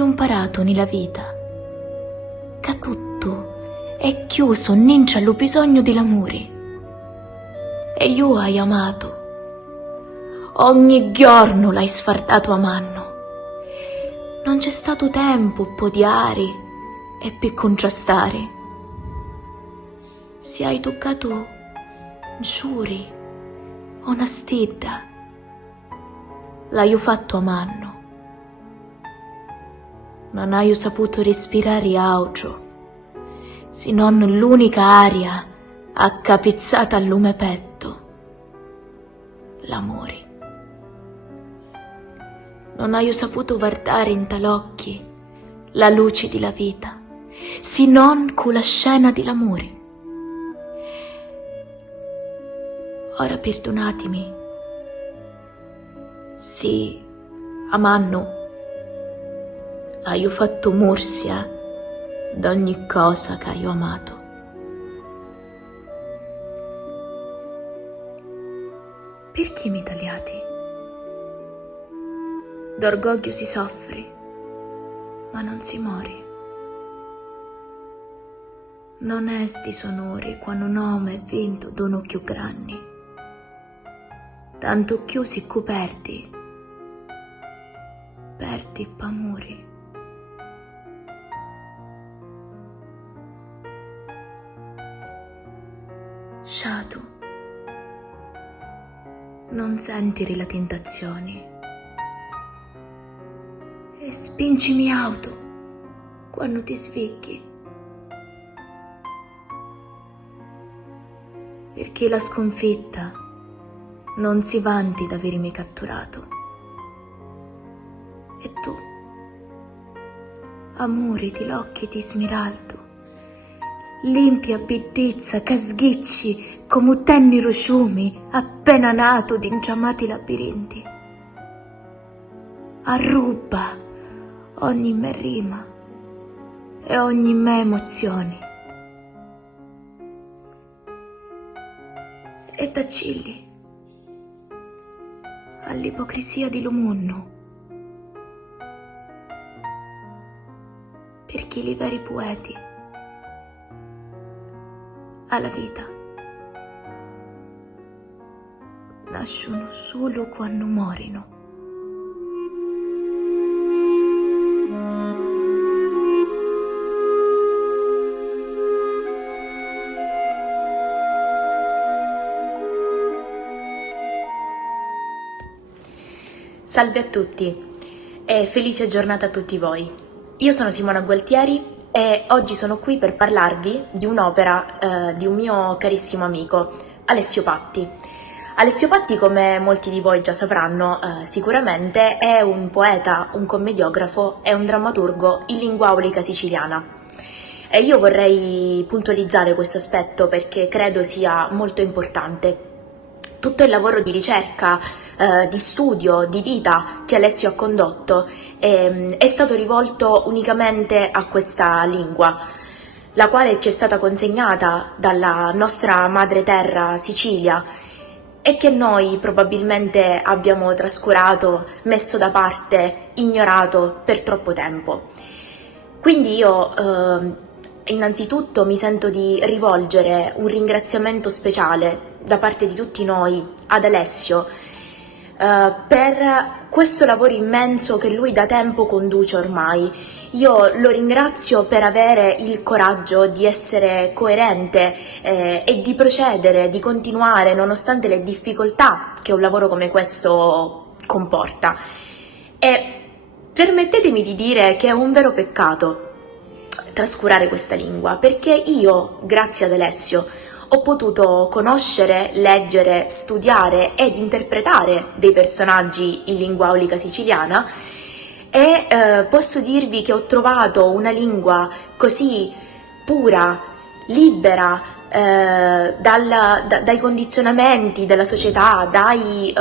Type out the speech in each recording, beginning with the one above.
hai imparato nella vita che tutto è chiuso non c'è bisogno di l'amore. E io hai amato. Ogni giorno l'hai sfardato a mano. Non c'è stato tempo per odiare e per contrastare. Se hai toccato giuri, onestà, l'hai fatto a mano. Non hai saputo respirare altro, se non l'unica aria accapezzata al lume petto, l'amore. Non hai saputo guardare in tal'occhi la luce della vita, se non con la scena dell'amore. Ora perdonatemi, se amando hai fatto morsia d'ogni cosa che hai amato. Perché mi tagliati? D'orgoglio si soffre, ma non si muore. Non è disonore quando un uomo è vinto d'un occhio grande, tanto più si perdi p'amore. Shadow, non sentire la tentazione e spingimi auto quando ti svegli, perché la sconfitta non si vanti d'avermi catturato. E tu, amore di l'occhi di smeraldo, limpia bellezza che sghicci come tenni rusciumi appena nato d'inciamati labirinti. Arruba ogni me rima e ogni me emozioni. E tacilli all'ipocrisia di l'umunno, perché i veri poeti alla vita nascono solo quando muoiono. Salve a tutti e felice giornata a tutti voi. Io sono Simona Gualtieri e oggi sono qui per parlarvi di un'opera di un mio carissimo amico, Alessio Patti. Alessio Patti, come molti di voi già sapranno sicuramente, è un poeta, un commediografo e un drammaturgo in lingua aulica siciliana. E io vorrei puntualizzare questo aspetto perché credo sia molto importante. Tutto il lavoro di ricerca, di studio, di vita che Alessio ha condotto è stato rivolto unicamente a questa lingua, la quale ci è stata consegnata dalla nostra madre terra Sicilia e che noi probabilmente abbiamo trascurato, messo da parte, ignorato per troppo tempo. Quindi io innanzitutto mi sento di rivolgere un ringraziamento speciale da parte di tutti noi ad Alessio per questo lavoro immenso che lui da tempo conduce ormai. Io lo ringrazio per avere il coraggio di essere coerente e di procedere, di continuare nonostante le difficoltà che un lavoro come questo comporta. E permettetemi di dire che è un vero peccato trascurare questa lingua, perché io, grazie ad Alessio, ho potuto conoscere, leggere, studiare ed interpretare dei personaggi in lingua aulica siciliana e posso dirvi che ho trovato una lingua così pura, libera dai condizionamenti della società, dai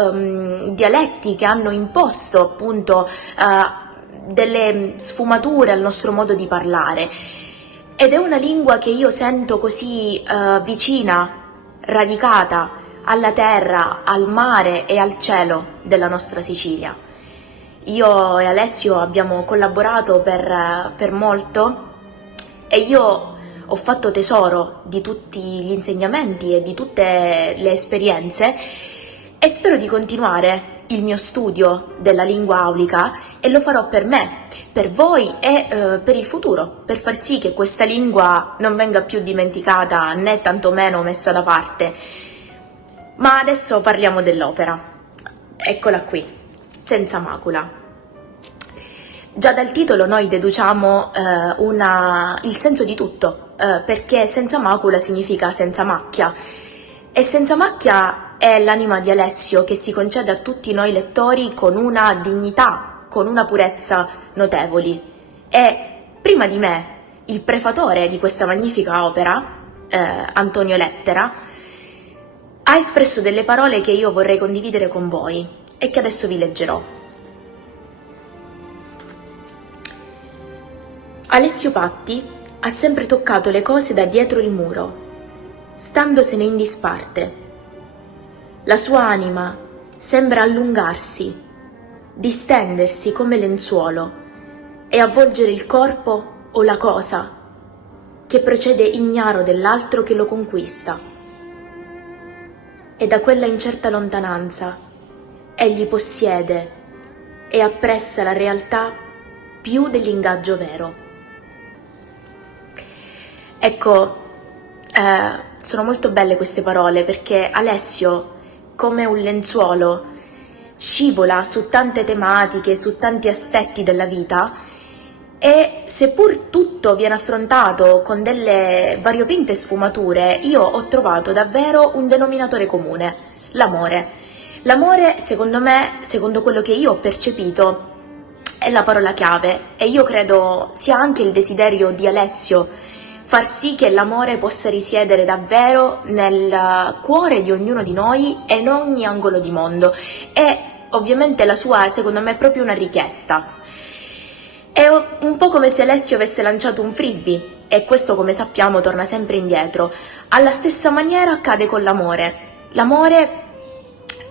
dialetti che hanno imposto appunto delle sfumature al nostro modo di parlare. Ed è una lingua che io sento così vicina, radicata alla terra, al mare e al cielo della nostra Sicilia. Io e Alessio abbiamo collaborato per molto e io ho fatto tesoro di tutti gli insegnamenti e di tutte le esperienze e spero di continuare il mio studio della lingua aulica e lo farò per me, per voi e per il futuro, per far sì che questa lingua non venga più dimenticata né tantomeno messa da parte. Ma adesso parliamo dell'opera. Eccola qui, Senza macula. Già dal titolo noi deduciamo il senso di tutto, perché senza macula significa senza macchia. E senza macchia è l'anima di Alessio che si concede a tutti noi lettori con una dignità, con una purezza notevoli. E prima di me, il prefatore di questa magnifica opera, Antonio Lettera, ha espresso delle parole che io vorrei condividere con voi e che adesso vi leggerò. Alessio Patti ha sempre toccato le cose da dietro il muro, standosene in disparte. La sua anima sembra allungarsi, distendersi come lenzuolo e avvolgere il corpo o la cosa che procede ignaro dell'altro che lo conquista. E da quella incerta lontananza egli possiede e appressa la realtà più dell'ingaggio vero. Ecco, sono molto belle queste parole perché Alessio, come un lenzuolo, scivola su tante tematiche, su tanti aspetti della vita e seppur tutto viene affrontato con delle variopinte sfumature, io ho trovato davvero un denominatore comune, l'amore. L'amore, secondo me, secondo quello che io ho percepito, è la parola chiave e io credo sia anche il desiderio di Alessio far sì che l'amore possa risiedere davvero nel cuore di ognuno di noi e in ogni angolo di mondo. E ovviamente la sua, secondo me, è proprio una richiesta. È un po' come se Alessio avesse lanciato un frisbee e questo, come sappiamo, torna sempre indietro. Alla stessa maniera accade con l'amore. L'amore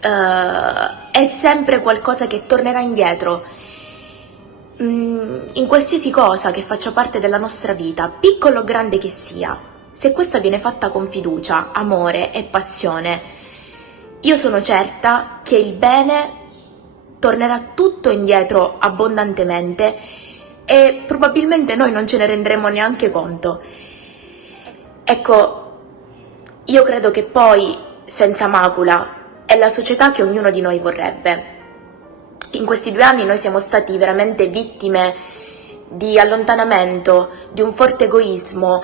è sempre qualcosa che tornerà indietro in qualsiasi cosa che faccia parte della nostra vita, piccolo o grande che sia. Se questa viene fatta con fiducia, amore e passione, io sono certa che il bene tornerà tutto indietro abbondantemente e probabilmente noi non ce ne rendremo neanche conto. Ecco, io credo che poi senza macula è la società che ognuno di noi vorrebbe. In questi 2 anni noi siamo stati veramente vittime di allontanamento, di un forte egoismo,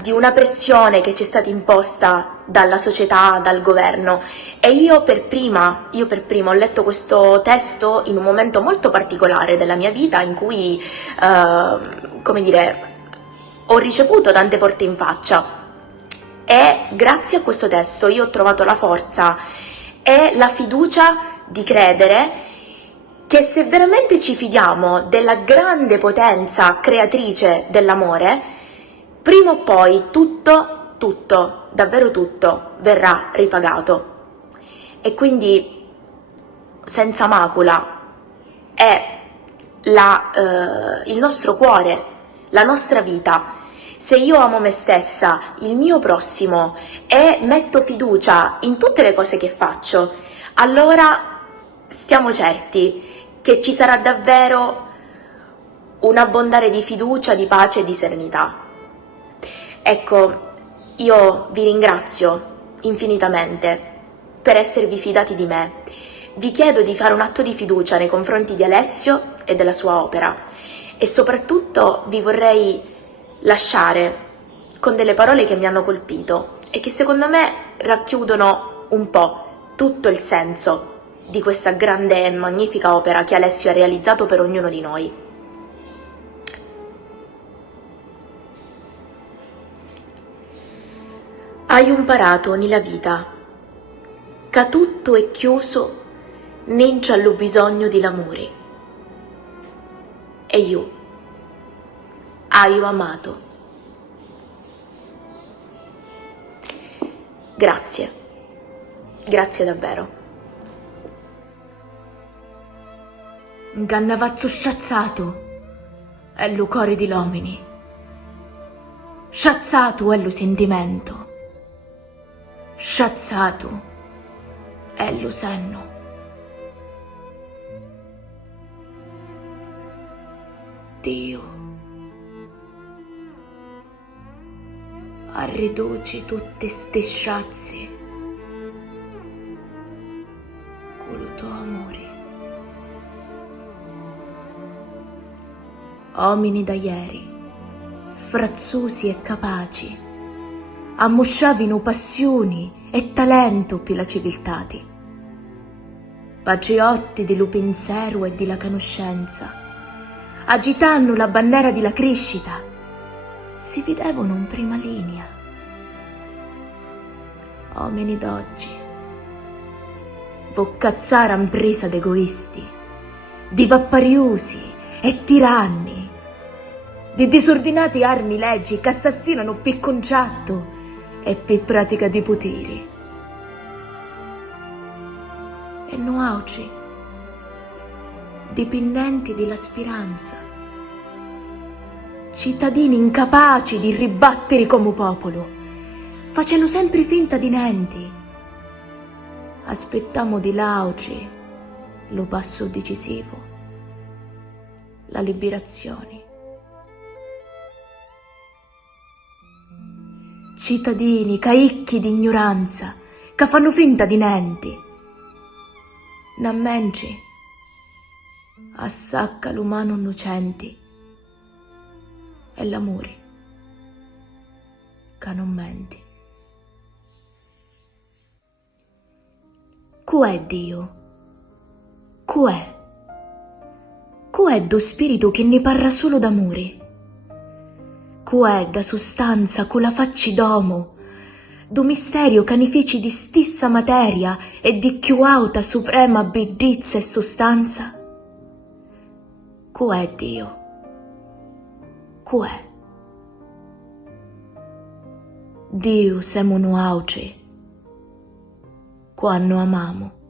di una pressione che ci è stata imposta dalla società, dal governo e io per prima ho letto questo testo in un momento molto particolare della mia vita in cui, come dire, ho ricevuto tante porte in faccia e grazie a questo testo io ho trovato la forza e la fiducia di credere che se veramente ci fidiamo della grande potenza creatrice dell'amore, prima o poi tutto, davvero tutto, verrà ripagato. E quindi senza macula è il nostro cuore, la nostra vita. Se io amo me stessa, il mio prossimo e metto fiducia in tutte le cose che faccio, allora stiamo certi che ci sarà davvero un abbondare di fiducia, di pace e di serenità. Ecco, io vi ringrazio infinitamente per esservi fidati di me. Vi chiedo di fare un atto di fiducia nei confronti di Alessio e della sua opera e soprattutto vi vorrei lasciare con delle parole che mi hanno colpito e che secondo me racchiudono un po' tutto il senso di questa grande e magnifica opera che Alessio ha realizzato per ognuno di noi. Hai imparato nella vita che tutto è chiuso, non c'è bisogno di l'amore. E io hai amato. Grazie davvero. un cannavazzo sciazzato è lo core di l'omini, sciazzato è lo sentimento, sciazzato è lo senno. Dio riduce tutte ste sciazze con il tuo amore. Uomini da ieri, sfrazzosi e capaci, ammosciavino passioni e talento più la civiltati. Patriotti di lo pensiero e di la conoscenza, agitanno la bandiera di la crescita, si vedevano in prima linea. Uomini d'oggi, voccazzara impresa d'egoisti, di vappariosi e tiranni, di disordinati armi leggi che assassinano per concetto e per pratica di poteri. E noi oggi, dipendenti della speranza, cittadini incapaci di ribattere come popolo, facendo sempre finta di niente, aspettiamo di lauci lo passo decisivo, la liberazione. Cittadini caicchi di ignoranza, che fanno finta di niente, nammenci assacca l'umano innocenti e l'amore che non menti. Qu'è Dio? Qu'è? Qu'è do spirito che ne parla solo d'amore? Qu'è da sostanza con la facci d'uomo, do misterio che ne feci di stessa materia e di più alta suprema bellezza e sostanza? Qu'è Dio? Qu'è? Dio siamo noi oggi, quando amamo.